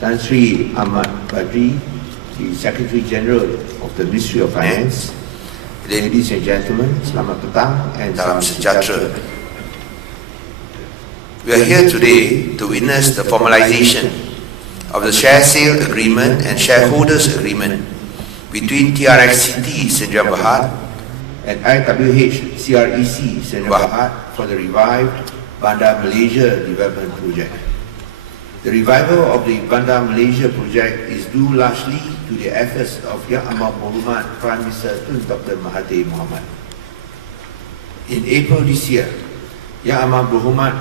Tan Sri Ahmad Badri, the Secretary General of the Ministry of Finance. Ladies and gentlemen, selamat petang and salam sejahtera. We are here today to witness the formalization of the share sale agreement and shareholders agreement between TRX-City Sdn Bhd and IWH CREC Sdn Bhd for the revived Bandar Malaysia development project. The revival of the Bandar Malaysia project is due largely to the efforts of Yang Amat Berhormat Prime Minister Tun Dr. Mahathir Mohamad. In April this year, Yang Amat Berhormat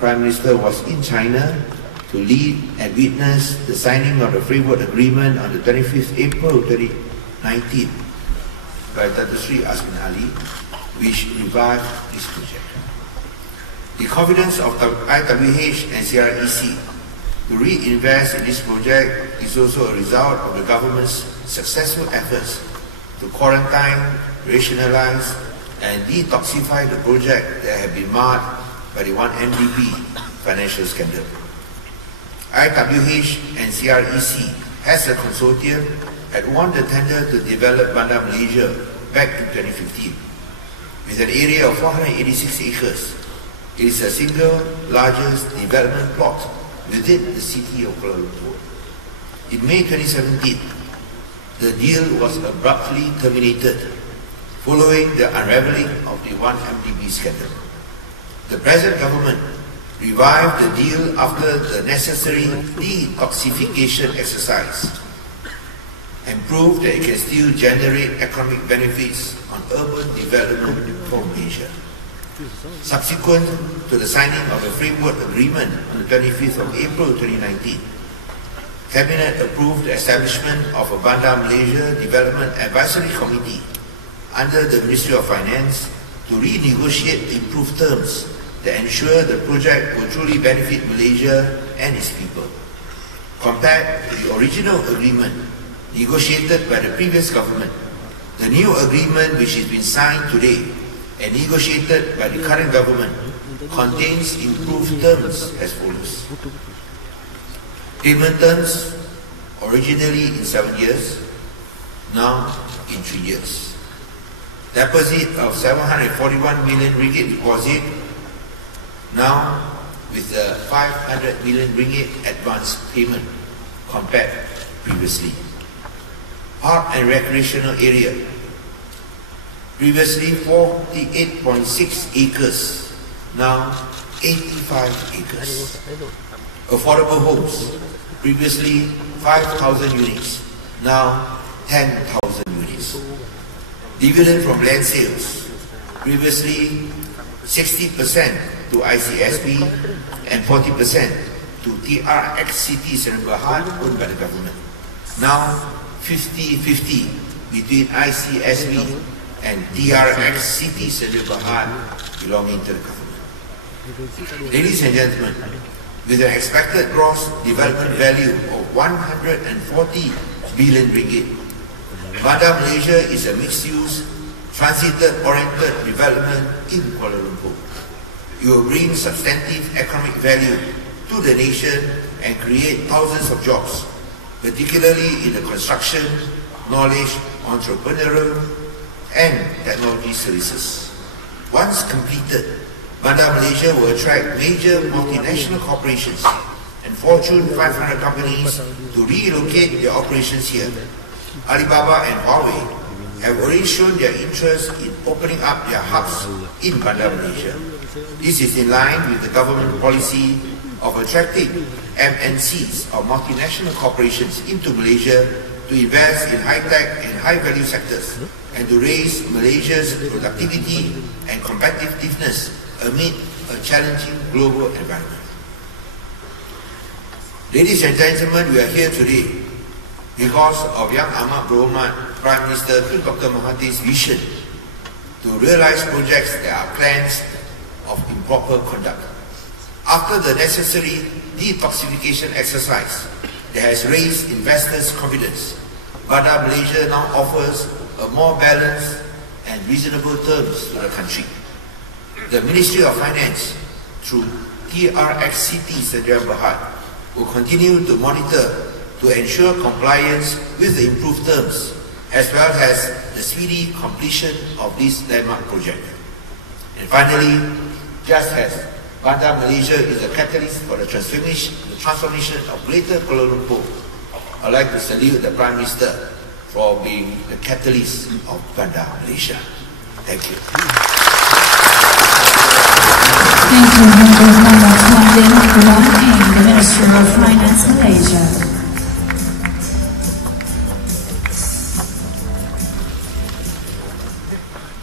Prime Minister was in China to lead and witness the signing of the framework agreement on the 25th April 2019 by Dr. Sri Azmin Ali, which revived this project. The confidence of the IWH and CREC to reinvest in this project is also a result of the government's successful efforts to quarantine, rationalize, and detoxify the project that have been marred by the 1MDB financial scandal. IWH and CREC, as a consortium, had won the tender to develop Bandar Malaysia back in 2015. With an area of 486 acres, it is the single largest development plot within the city of Kuala Lumpur. In May 2017, the deal was abruptly terminated following the unraveling of the 1MDB scandal. The present government revived the deal after the necessary detoxification exercise and proved that it can still generate economic benefits on urban development for Malaysia. Subsequent to the signing of the framework agreement on the 25th of April 2019, Cabinet approved the establishment of a Bandar Malaysia Development Advisory Committee under the Ministry of Finance to renegotiate improved terms that ensure the project will truly benefit Malaysia and its people. Compared to the original agreement negotiated by the previous government, the new agreement which has been signed today and negotiated by the current government contains improved terms as follows. Payment terms originally in 7 years, now in 3 years. Deposit of 741 million ringgit deposit, now with the 500 million ringgit advance payment compared previously. Park and recreational area, previously 48.6 acres, now 85 acres. Affordable homes, previously 5,000 units, now 10,000 units. Dividend from land sales, previously 60% to ICSP and 40% to TRX-City Sdn Bhd owned by the government. Now 50-50 between ICSP and TRX-City Sdn Bhd belonging to the government. Ladies and gentlemen, with an expected gross development value of 140 billion ringgit, Bandar Malaysia is a mixed-use, transit-oriented development in Kuala Lumpur. It will bring substantive economic value to the nation and create thousands of jobs, particularly in the construction, knowledge, entrepreneurial, and technology services. Once completed, Bandar Malaysia will attract major multinational corporations and Fortune 500 companies to relocate their operations here. Alibaba and Huawei have already shown their interest in opening up their hubs in Bandar Malaysia. This is in line with the government policy of attracting MNCs or multinational corporations into Malaysia to invest in high-tech and high-value sectors and to raise Malaysia's productivity and competitiveness amid a challenging global environment. Ladies and gentlemen, we are here today because of Yang Amat Berhormat Prime Minister Tun Dr. Mahathir's vision to realize projects that are plans of improper conduct. After the necessary detoxification exercise that has raised investors' confidence, Bandar Malaysia now offers a more balanced and reasonable terms to the country. The Ministry of Finance, through TRX-City Sdn Bhd, will continue to monitor to ensure compliance with the improved terms, as well as the speedy completion of this landmark project. And finally, just as Bandar Malaysia is a catalyst for the transformation of Greater Kuala Lumpur, I'd like to salute the Prime Minister for being the catalyst of Bandar Malaysia. Thank you. Thank you, Member Muhammad Hamdin Kewangan, the Minister of Finance, Malaysia.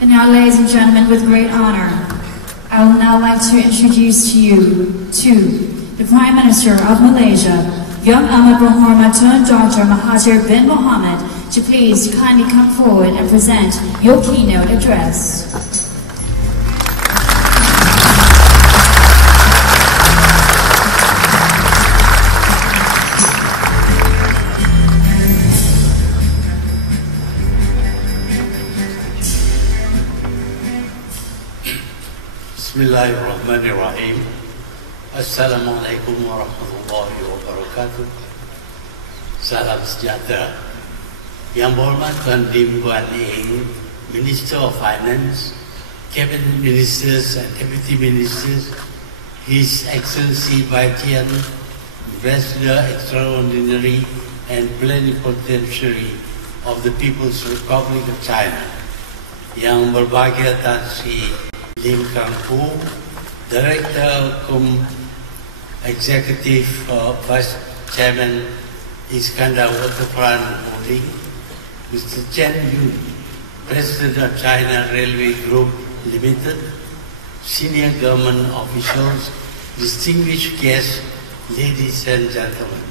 And now, ladies and gentlemen, with great honor, I would now like to introduce to you the Prime Minister of Malaysia, Yang Amat Berhormatan Dr. Mahathir bin Mohamad, to please kindly come forward and present your keynote address. Bismillahirrahmanirrahim. Assalamualaikum warahmatullahi wabarakatuh. Salam sejahtera. Yang berhormat Tuan Lim Guan Eng, Minister of Finance, Cabinet Ministers and Deputy Ministers, His Excellency Vice-Chair, Ambassador Extraordinary and Plenipotentiary of the People's Republic of China, Yang berbahagia Tan Sri Lim Kang Fu, Director Executive Vice Chairman Iskandar Waterfront Holding, Mr. Chen Yun, President of China Railway Group Limited, senior government officials, distinguished guests, ladies and gentlemen.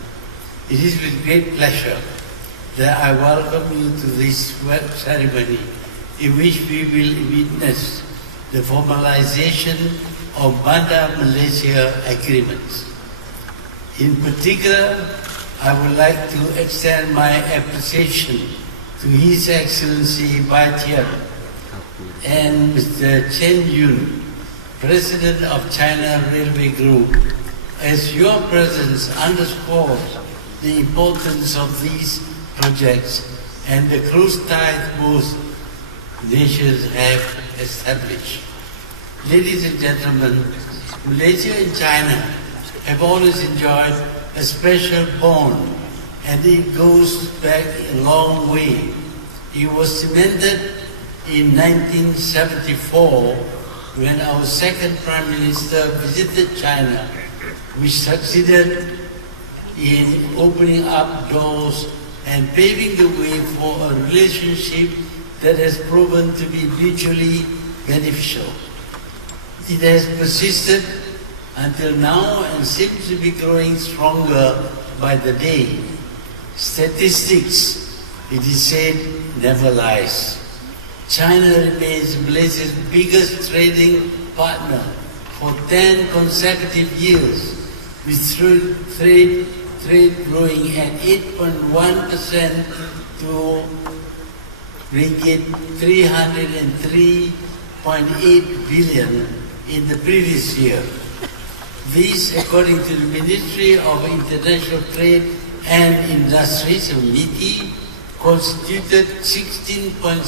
It is with great pleasure that I welcome you to this ceremony in which we will witness the formalization of Bandar Malaysia agreements. In particular, I would like to extend my appreciation to His Excellency Vice-Chair and Mr. Chen Yun, President of China Railway Group, as your presence underscores the importance of these projects and the close ties both nations have established. Ladies and gentlemen, Malaysia and China have always enjoyed a special bond, and it goes back a long way. It was cemented in 1974 when our second Prime Minister visited China, which succeeded in opening up doors and paving the way for a relationship that has proven to be mutually beneficial. It has persisted until now and seems to be growing stronger by the day. Statistics, it is said, never lies. China remains Malaysia's biggest trading partner for 10 consecutive years, with trade growing at 8.1% to ringgit 303.8 billion in the previous year. This, according to the Ministry of International Trade and Industry, so MITI, constituted 16.7%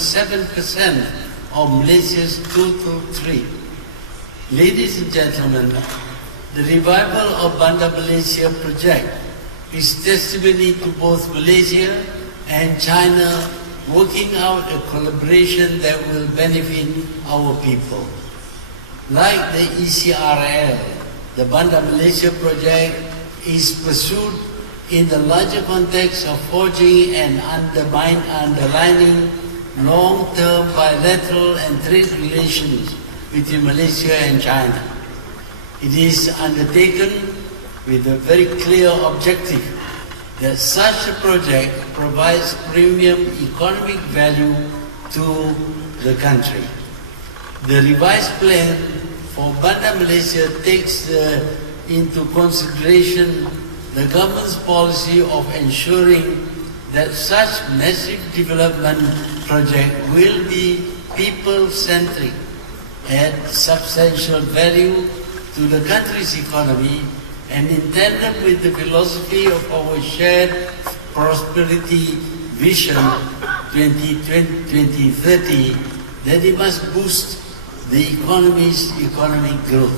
of Malaysia's total trade. Ladies and gentlemen, the revival of Bandar Malaysia project is testimony to both Malaysia and China working out a collaboration that will benefit our people. Like the ECRL, the Bandar Malaysia project is pursued in the larger context of forging and underlining long-term bilateral and trade relations between Malaysia and China. It is undertaken with a very clear objective that such a project provides premium economic value to the country. The revised plan for Bandar Malaysia takes into consideration the government's policy of ensuring that such massive development project will be people-centric, add substantial value to the country's economy, and in tandem with the philosophy of our shared prosperity vision 2030, that it must boost the economy's economic growth.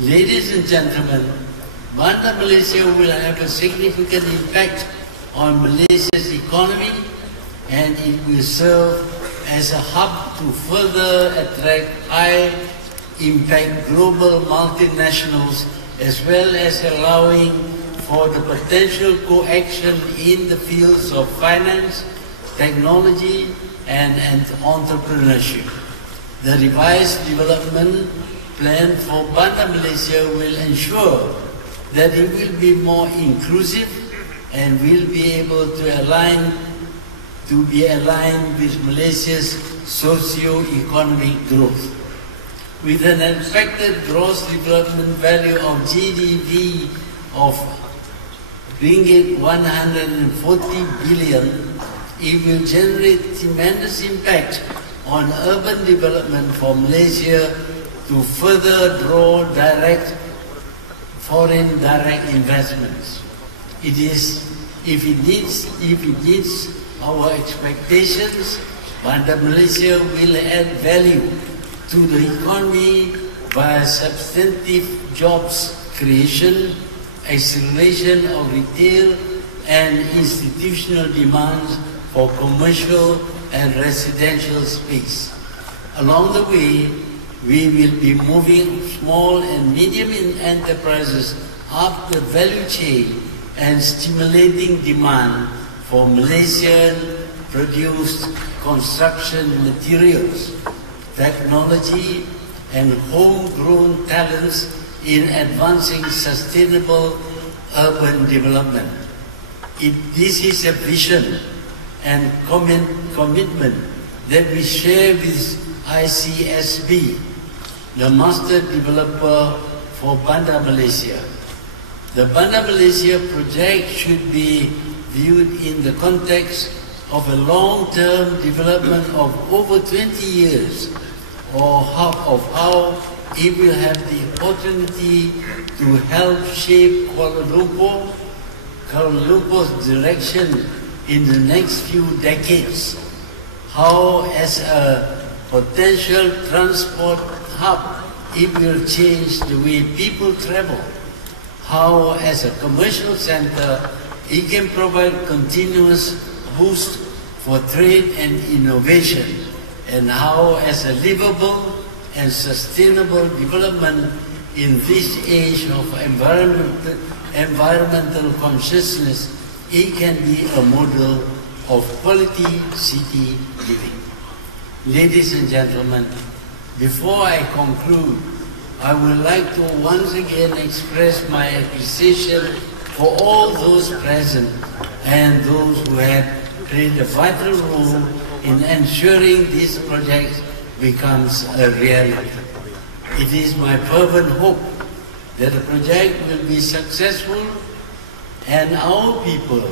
Ladies and gentlemen, Bandar Malaysia will have a significant impact on Malaysia's economy, and it will serve as a hub to further attract high-impact global multinationals, as well as allowing for the potential co-action in the fields of finance, technology, and entrepreneurship. The revised development plan for Bandar Malaysia will ensure that it will be more inclusive and will be able to be aligned with Malaysia's socio-economic growth. With an expected gross development value of GDP of ringgit 140 billion, it will generate tremendous impact on urban development for Malaysia to further draw foreign direct investments. If it meets our expectations, Bandar Malaysia will add value to the economy via substantive jobs creation, acceleration of retail and institutional demands for commercial and residential space. Along the way, we will be moving small and medium enterprises up the value chain and stimulating demand for Malaysian-produced construction materials, technology, and homegrown talents in advancing sustainable urban development. This is a vision and commitment that we share with ICSB, the master developer for Bandar Malaysia. The Bandar Malaysia project should be viewed in the context of a long-term development of over 20 years, of how it will have the opportunity to help shape Kuala Lumpur's direction in the next few decades. How, as a potential transport hub, it will change the way people travel. How, as a commercial center, it can provide continuous boost for trade and innovation. And how, as a livable and sustainable development in this age of environmental consciousness, it can be a model of quality city living. Ladies and gentlemen, before I conclude, I would like to once again express my appreciation for all those present and those who have played a vital role in ensuring this project becomes a reality. It is my fervent hope that the project will be successful and our people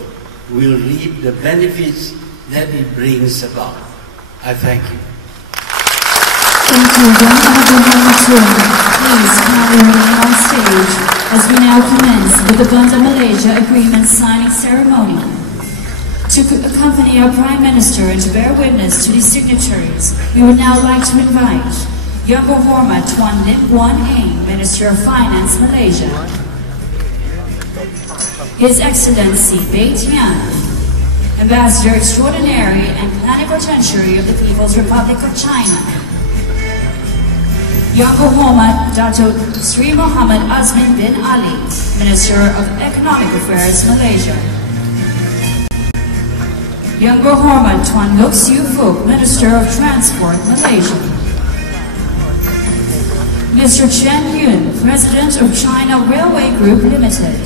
will reap the benefits that it brings about. I thank you. Thank you, Young Honorable Menandatangani. Please kindly remain on stage as we now commence with the Bandar Malaysia Agreement signing ceremony. To accompany our Prime Minister and to bear witness to these signatories, we would now like to invite Yang Berhormat Tuan Lim Guan Eng, Minister of Finance, Malaysia. His Excellency Bei Tian, Ambassador Extraordinary and Plenipotentiary of the People's Republic of China. Yang Berhormat Dato Sri Muhammad Azmin bin Ali, Minister of Economic Affairs, Malaysia. Yang Berhormat Tuan Look Siu Fook, Minister of Transport, Malaysia. Mr. Chen Yun, President of China Railway Group Limited.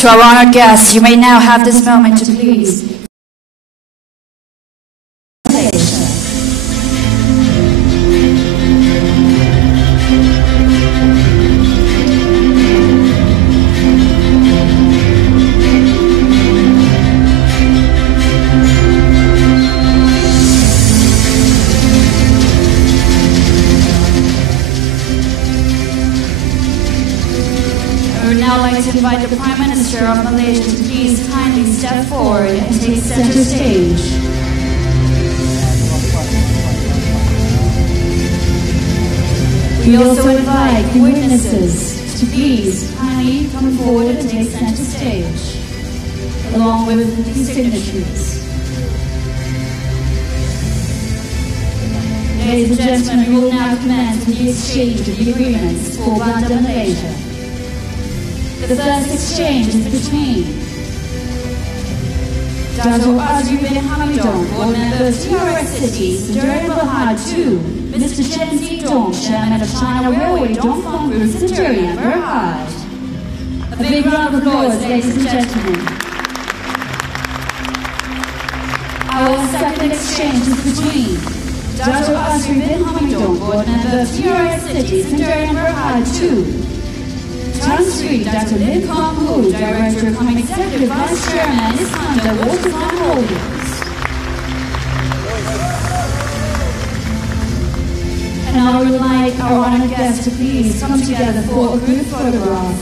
To our honored guests, you may now have this moment to please. I would now like to invite the Prime Minister of Malaysia to please kindly step forward and take center stage. We also invite the witnesses to please kindly come forward and take center stage, along with the signatories. Ladies and gentlemen, we will now commence with the exchange of the agreements for Bandar Malaysia. The first exchange is between Dato' Azri bin Hamidong, Board Member of TRX City, Sdn Bhd 2, Mr. Chen Zidong, Chairman of China Railway Dongfang Group, Sdn Bhd. A big round of applause, ladies and gentlemen. Our second exchange is between Dato' Azri bin Hamidong, Board Member of TRX City, Sdn Bhd 2, Tan Sri Dr. Lim Kong Hu, Director of Executive Vice Chairman, Iskandar Waterfront Holdings. And now I would like our honored guests to please come together for a group photograph.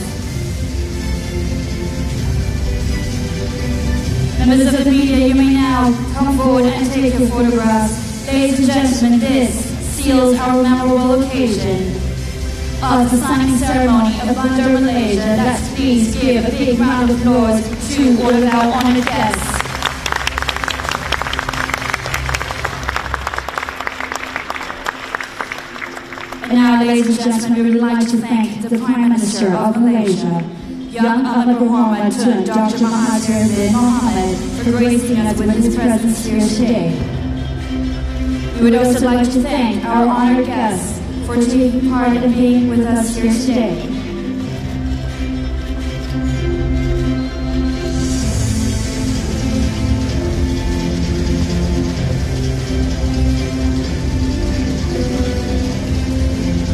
Members of the media, you may now come forward and take your photographs. Ladies and gentlemen, this seals our memorable occasion of the signing ceremony of Bandar Malaysia. Let's please give a big round of applause to all of our honored guests. And now, ladies and gentlemen, we would like to thank the Prime Minister of Malaysia, Young Ahmad Muhammad Tun Dr. Mahathir bin Mohamad, for gracing us with his presence here today. We would also like to thank our honored guests for taking part and being with us here today.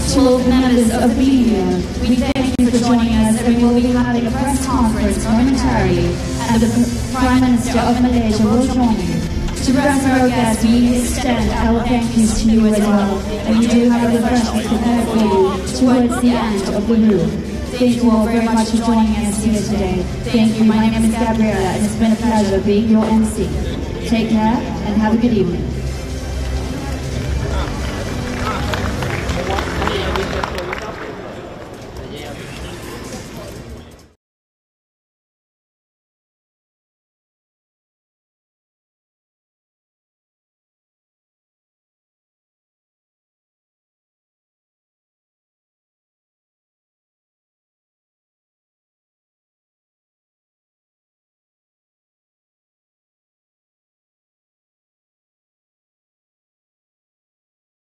To all the members of the media, we thank you for joining us, and we will be having a press conference momentarily, and the Prime Minister of Malaysia will join you. To rest our guests, we extend our thank yous to you as well, and we do have refreshments prepared for you towards the end of the room. Thank you all very much for joining us here today. Thank you. My name is Gabriella, and it's been a pleasure being your MC. Take care and have a good evening.